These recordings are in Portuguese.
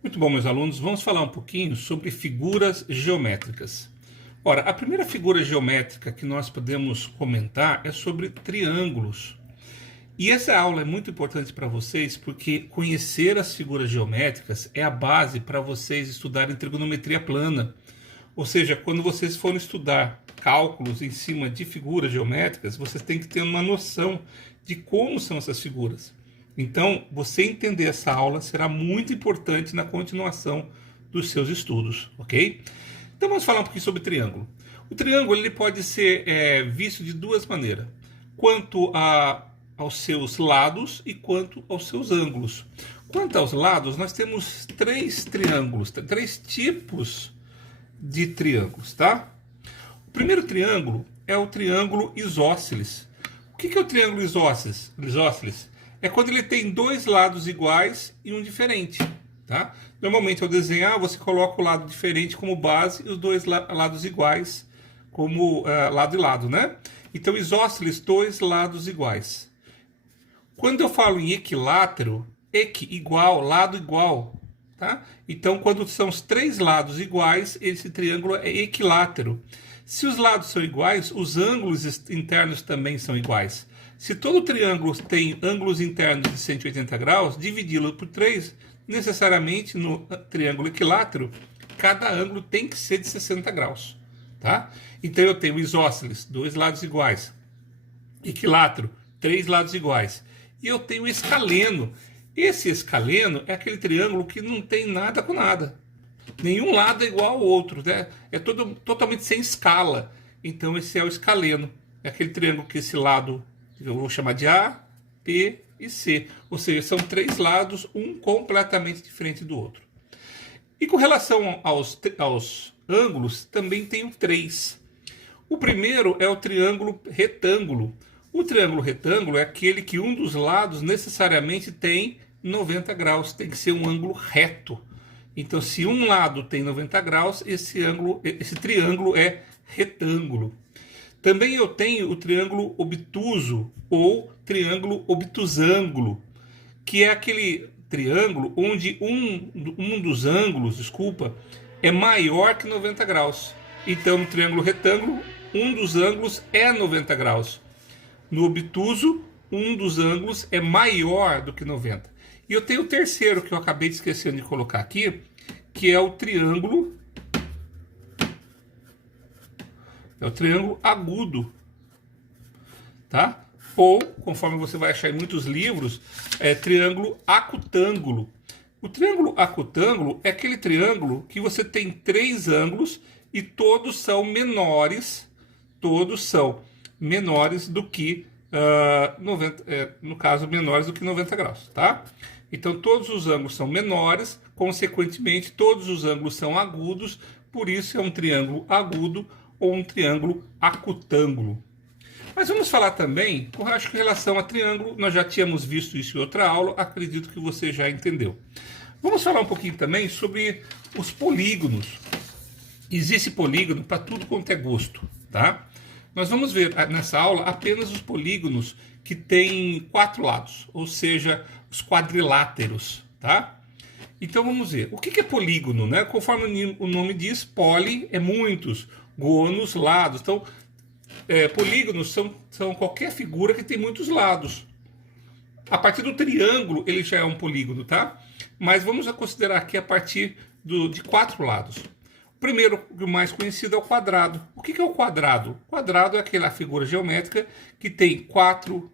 Muito bom, meus alunos, vamos falar um pouquinho sobre figuras geométricas. Ora, a primeira figura geométrica que nós podemos comentar é sobre triângulos. E essa aula é muito importante para vocês porque conhecer as figuras geométricas é a base para vocês estudarem trigonometria plana. Ou seja, quando vocês forem estudar cálculos em cima de figuras geométricas, vocês têm que ter uma noção de como são essas figuras. Então, você entender essa aula será muito importante na continuação dos seus estudos, ok? Então, vamos falar um pouquinho sobre triângulo. O triângulo ele pode ser visto de duas maneiras, quanto aos seus lados e quanto aos seus ângulos. Quanto aos lados, nós temos três triângulos, três tipos de triângulos, tá? O primeiro triângulo é o triângulo isósceles. O que é o triângulo isósceles? É quando ele tem dois lados iguais e um diferente, tá? Normalmente ao desenhar você coloca o lado diferente como base e os dois lados iguais como lado e lado, né? Então isósceles, dois lados iguais. Quando eu falo em equilátero, igual, lado igual, tá? Então quando são os três lados iguais, esse triângulo é equilátero. Se os lados são iguais, os ângulos internos também são iguais. Se todo triângulo tem ângulos internos de 180 graus, dividi-lo por 3, necessariamente no triângulo equilátero, cada ângulo tem que ser de 60 graus. Tá? Então eu tenho isósceles, dois lados iguais. Equilátero, três lados iguais. E eu tenho escaleno. Esse escaleno é aquele triângulo que não tem nada com nada. Nenhum lado é igual ao outro, né? É totalmente sem escala. Então esse é o escaleno. É aquele triângulo que esse lado eu vou chamar de A, B e C. Ou seja, são três lados, um completamente diferente do outro. E com relação aos ângulos, também tenho três. O primeiro é o triângulo retângulo. O triângulo retângulo é aquele que um dos lados necessariamente tem 90 graus. Tem que ser um ângulo reto. Então, se um lado tem 90 graus, esse triângulo é retângulo. Também eu tenho o triângulo obtuso ou triângulo obtusângulo, que é aquele triângulo onde um dos ângulos, é maior que 90 graus. Então, no triângulo retângulo, um dos ângulos é 90 graus. No obtuso, um dos ângulos é maior do que 90. E eu tenho o terceiro, que eu acabei de esquecer de colocar aqui, que é o triângulo agudo, tá? Ou, conforme você vai achar em muitos livros, é triângulo acutângulo. O triângulo acutângulo é aquele triângulo que você tem três ângulos e todos são menores do que 90, no caso, menores do que 90 graus, tá? Então, todos os ângulos são menores, consequentemente, todos os ângulos são agudos, por isso é um triângulo agudo ou um triângulo acutângulo. Mas vamos falar também, acho que em relação a triângulo, nós já tínhamos visto isso em outra aula, acredito que você já entendeu. Vamos falar um pouquinho também sobre os polígonos. Existe polígono para tudo quanto é gosto, tá? Nós vamos ver nessa aula apenas os polígonos que têm quatro lados, ou seja, os quadriláteros, tá? Então vamos ver. O que é polígono, né? Conforme o nome diz, poli é muitos, gonos, lados. Então, polígonos são qualquer figura que tem muitos lados. A partir do triângulo, ele já é um polígono, tá? Mas vamos considerar aqui a partir de quatro lados. O primeiro, o mais conhecido, é o quadrado. O que é o quadrado? O quadrado é aquela figura geométrica que tem quatro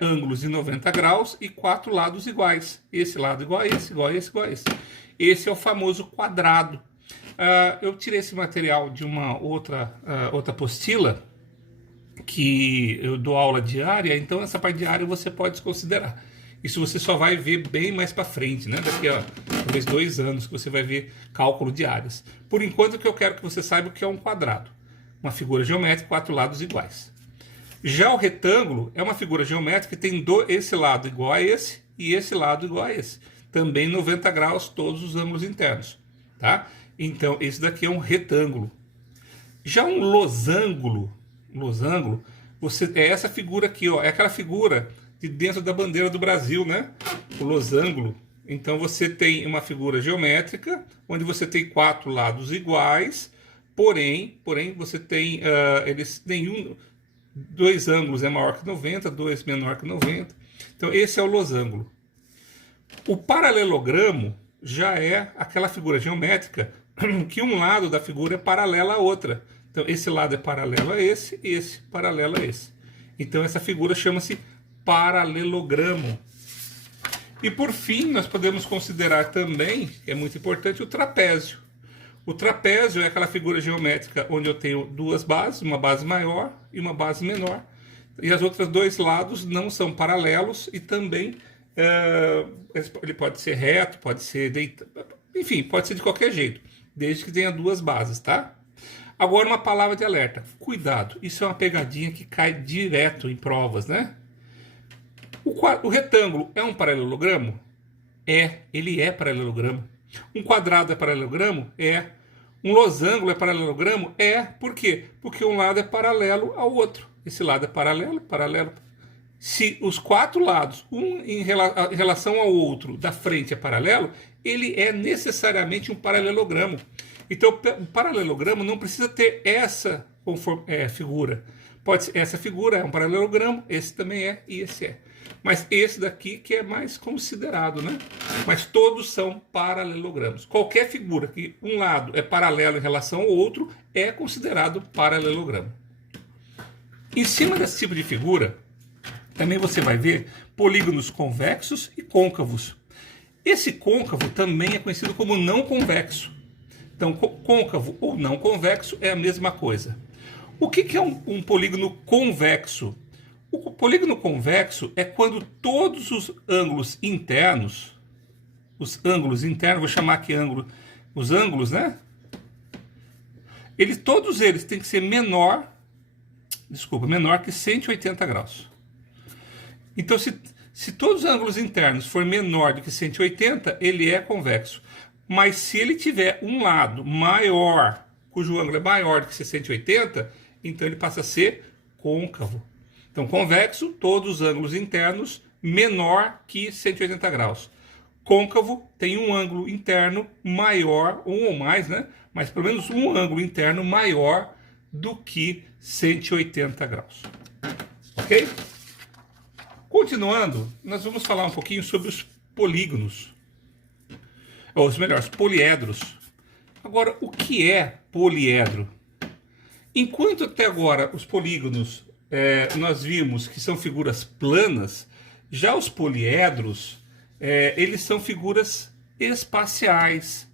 ângulos de 90 graus e quatro lados iguais. Esse lado igual a esse, igual a esse, igual a esse. Esse é o famoso quadrado. Eu tirei esse material de uma outra apostila que eu dou aula diária, então essa parte diária você pode desconsiderar. Isso você só vai ver bem mais para frente, né? Daqui a talvez 2 anos que você vai ver cálculo de áreas. Por enquanto, o que eu quero que você saiba o que é um quadrado. Uma figura geométrica, quatro lados iguais. Já o retângulo é uma figura geométrica que tem esse lado igual a esse e esse lado igual a esse. Também 90 graus, todos os ângulos internos, tá? Então, esse daqui é um retângulo. Já um losango, é essa figura aqui, ó, é aquela figura de dentro da bandeira do Brasil, né? O losango. Então você tem uma figura geométrica onde você tem quatro lados iguais, porém você tem dois ângulos é maior que 90, dois menor que 90. Então esse é o losango. O paralelogramo já é aquela figura geométrica que um lado da figura é paralelo à outra. Então esse lado é paralelo a esse e esse paralelo a esse. Então essa figura chama-se paralelogramo. E por fim, nós podemos considerar também, que é muito importante, o trapézio. O trapézio é aquela figura geométrica onde eu tenho duas bases, uma base maior e uma base menor. E os outros dois lados não são paralelos e também ele pode ser reto, pode ser deitado, enfim, pode ser de qualquer jeito, desde que tenha duas bases, tá? Agora uma palavra de alerta, cuidado, isso é uma pegadinha que cai direto em provas, né? O retângulo é um paralelogramo? Ele é paralelogramo. Um quadrado é paralelogramo? É. Um losango é paralelogramo? É. Por quê? Porque um lado é paralelo ao outro. Esse lado é paralelo, paralelo. Se os quatro lados, um em relação ao outro, da frente é paralelo, ele é necessariamente um paralelogramo. Então o paralelogramo não precisa ter essa figura. Pode ser, essa figura é um paralelogramo, esse também é e esse é. Mas esse daqui que é mais considerado, né? Mas todos são paralelogramos. Qualquer figura que um lado é paralelo em relação ao outro é considerado paralelogramo. Em cima desse tipo de figura, também você vai ver polígonos convexos e côncavos. Esse côncavo também é conhecido como não convexo. Então, côncavo ou não convexo é a mesma coisa. O que é um polígono convexo? O polígono convexo é quando todos os ângulos internos, vou chamar aqui os ângulos, né? Todos eles têm que ser menor que 180 graus. Então, se todos os ângulos internos for menor do que 180, ele é convexo. Mas se ele tiver um lado maior, cujo ângulo é maior do que 180, então ele passa a ser côncavo. Então, convexo, todos os ângulos internos menor que 180 graus. Côncavo tem um ângulo interno maior, um ou mais, né? Mas pelo menos um ângulo interno maior do que 180 graus. Ok? Continuando, nós vamos falar um pouquinho sobre os polígonos. Ou melhor, os poliedros. Agora, o que é poliedro? Enquanto até agora os polígonos nós vimos que são figuras planas, já os poliedros eles são figuras espaciais.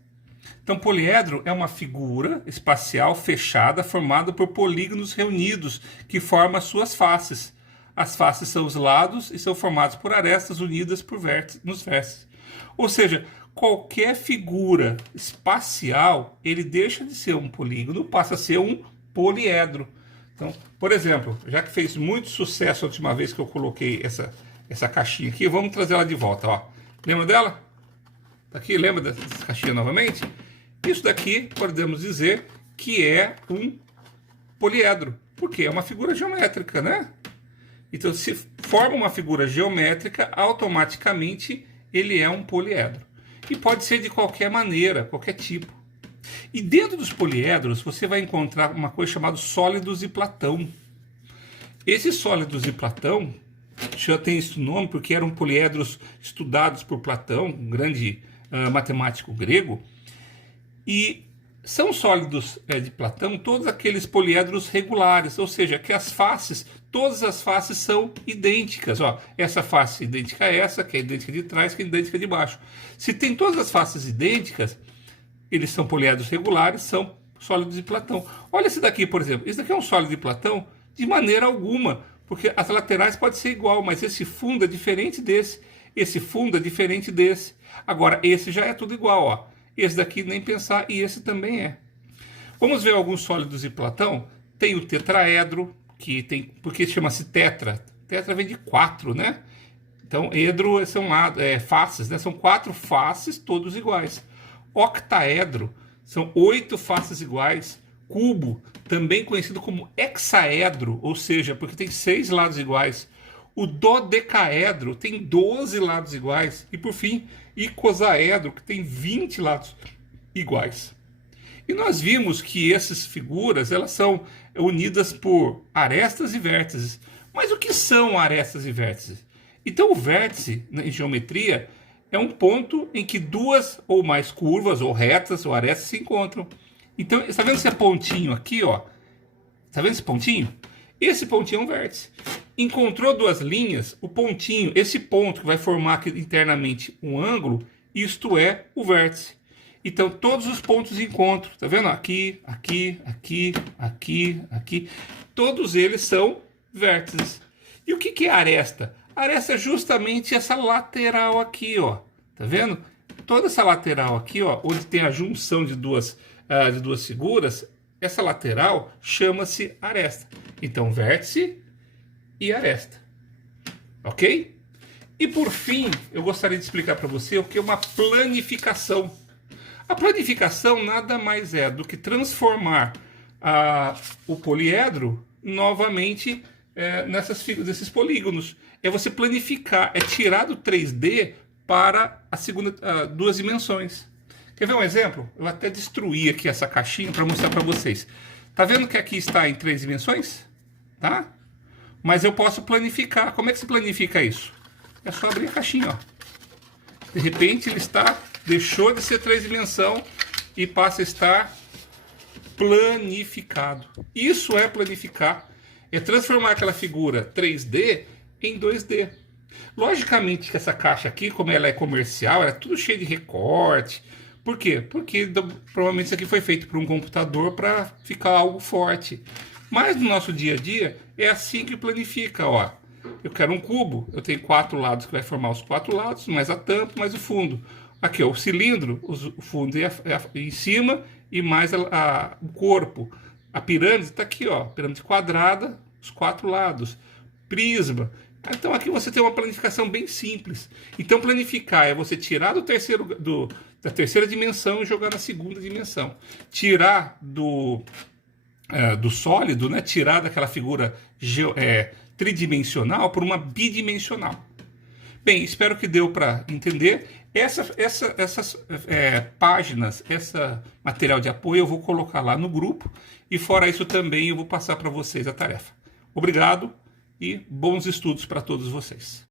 Então, poliedro é uma figura espacial fechada formada por polígonos reunidos que formam as suas faces. As faces são os lados e são formados por arestas unidas por nos vértices. Ou seja, qualquer figura espacial, ele deixa de ser um polígono, passa a ser um poliedro. Então, por exemplo, já que fez muito sucesso a última vez que eu coloquei essa caixinha aqui, vamos trazer ela de volta. Ó. Lembra dela? Tá aqui, lembra dessa caixinha novamente? Isso daqui podemos dizer que é um poliedro, porque é uma figura geométrica, né? Então, se forma uma figura geométrica, automaticamente ele é um poliedro. E pode ser de qualquer maneira, qualquer tipo. E dentro dos poliedros, você vai encontrar uma coisa chamada sólidos de Platão. Esses sólidos de Platão já tem esse nome porque eram poliedros estudados por Platão, um grande matemático grego. E são sólidos de Platão todos aqueles poliedros regulares, ou seja, que as faces, todas as faces são idênticas. Ó, essa face idêntica a essa, que é idêntica de trás, que é idêntica de baixo. Se tem todas as faces idênticas, eles são poliedros regulares, são sólidos de Platão. Olha esse daqui, por exemplo. Esse daqui é um sólido de Platão? De maneira alguma, porque as laterais podem ser igual, mas esse fundo é diferente desse. Esse fundo é diferente desse. Agora, esse já é tudo igual, ó. Esse daqui nem pensar, e esse também é. Vamos ver alguns sólidos de Platão. Tem o tetraedro, porque chama-se tetra. Tetra vem de 4, né? Então, edro são faces, né? São 4 faces, todos iguais. Octaedro, são 8 faces iguais. Cubo, também conhecido como hexaedro, ou seja, porque tem 6 lados iguais. O dodecaedro tem 12 lados iguais. E por fim, icosaedro, que tem 20 lados iguais. E nós vimos que essas figuras elas são unidas por arestas e vértices. Mas o que são arestas e vértices? Então o vértice, em geometria, é um ponto em que duas ou mais curvas, ou retas, ou arestas se encontram. Então, está vendo esse pontinho aqui, ó? Está vendo esse pontinho? Esse pontinho é um vértice. Encontrou duas linhas, o pontinho, esse ponto que vai formar aqui internamente um ângulo, isto é o vértice. Então, todos os pontos de encontro, tá vendo? Aqui, aqui, aqui, aqui, aqui. Todos eles são vértices. E o que é aresta? Aresta é justamente essa lateral aqui, ó. Tá vendo? Toda essa lateral aqui, ó, onde tem a junção de duas figuras, essa lateral chama-se aresta. Então, vértice e aresta. Ok? E por fim, eu gostaria de explicar para você o que é uma planificação. A planificação nada mais é do que transformar o poliedro novamente nesses polígonos. É você planificar, é tirar do 3D para duas dimensões. Quer ver um exemplo? Eu até destruí aqui essa caixinha para mostrar para vocês. Tá vendo que aqui está em 3 dimensões? Tá? Mas eu posso planificar. Como é que se planifica isso? É só abrir a caixinha, ó. De repente ele deixou de ser 3 dimensões e passa a estar planificado. Isso é planificar. É transformar aquela figura 3D em 2D. Logicamente que essa caixa aqui, como ela é comercial, ela é tudo cheio de recorte. Por quê? Porque provavelmente isso aqui foi feito por um computador para ficar algo forte. Mas no nosso dia a dia é assim que planifica, ó. Eu quero um cubo, eu tenho 4 lados que vai formar os 4 lados, mais a tampa, mais o fundo. Aqui, ó, o cilindro, o fundo em cima e mais o corpo. A pirâmide está aqui, ó, pirâmide quadrada, os 4 lados. Prisma. Então aqui você tem uma planificação bem simples. Então planificar é você tirar da terceira dimensão e jogar na segunda dimensão. Tirar do sólido, né? Tirar daquela figura tridimensional por uma bidimensional. Bem, espero que deu para entender. Essas páginas, esse material de apoio eu vou colocar lá no grupo. E fora isso também eu vou passar para vocês a tarefa. Obrigado e bons estudos para todos vocês.